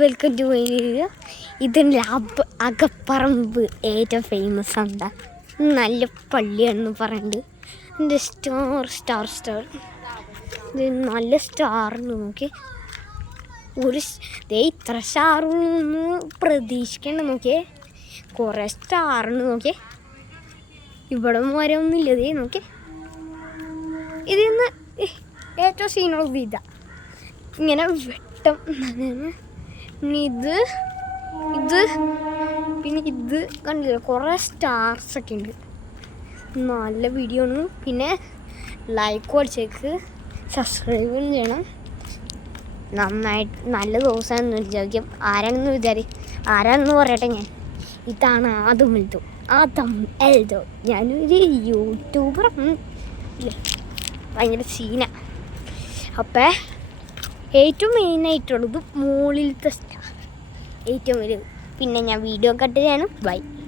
Welcome to my video. ഇതിൻ്റെ അകപ്പറമ്പ് ഏറ്റവും famous ആണ്. നല്ല പള്ളിയാണെന്ന് പറയുന്നുണ്ട്. എൻ്റെ സ്റ്റാർ ഇത് നല്ല സ്റ്റാറിന് നോക്കി ഇത്ര സ്റ്റാറൊന്ന് പ്രതീക്ഷിക്കേണ്ട നോക്കിയേ. കുറേ സ്റ്റാറിന് നോക്കിയേ. ഇവിടെ വരെ ഒന്നുമില്ല. ഇതേ നോക്കി ഇതിൽ നിന്ന് ഏറ്റവും സീനുള്ളത് ഇതാ. ഇങ്ങനെ വെട്ടം ഇത് പിന്നെ ഇത് കണ്ടില്ല, കുറേ സ്റ്റാർസൊക്കെ ഉണ്ട്. നല്ല വീഡിയോ ആണ്. പിന്നെ ലൈക്ക് അടിച്ചേക്ക്, സബ്സ്ക്രൈബും ചെയ്യണം. നന്നായിട്ട് നല്ല ദിവസമാണെന്ന് വിചാരിക്കും. ആരാണെന്ന് പറയട്ടെ. ഇതാണ് ആദം എൽദോ. ഞാനൊരു യൂട്യൂബർ ഭയങ്കര സീന. അപ്പം ഏറ്റവും മെയിനായിട്ടുള്ളത് മുകളിലത്തെ സ്റ്റാർ ഏറ്റവും വലുത്. പിന്നെ ഞാൻ വീഡിയോ കട്ട് ചെയ്യാണ്. ബൈ.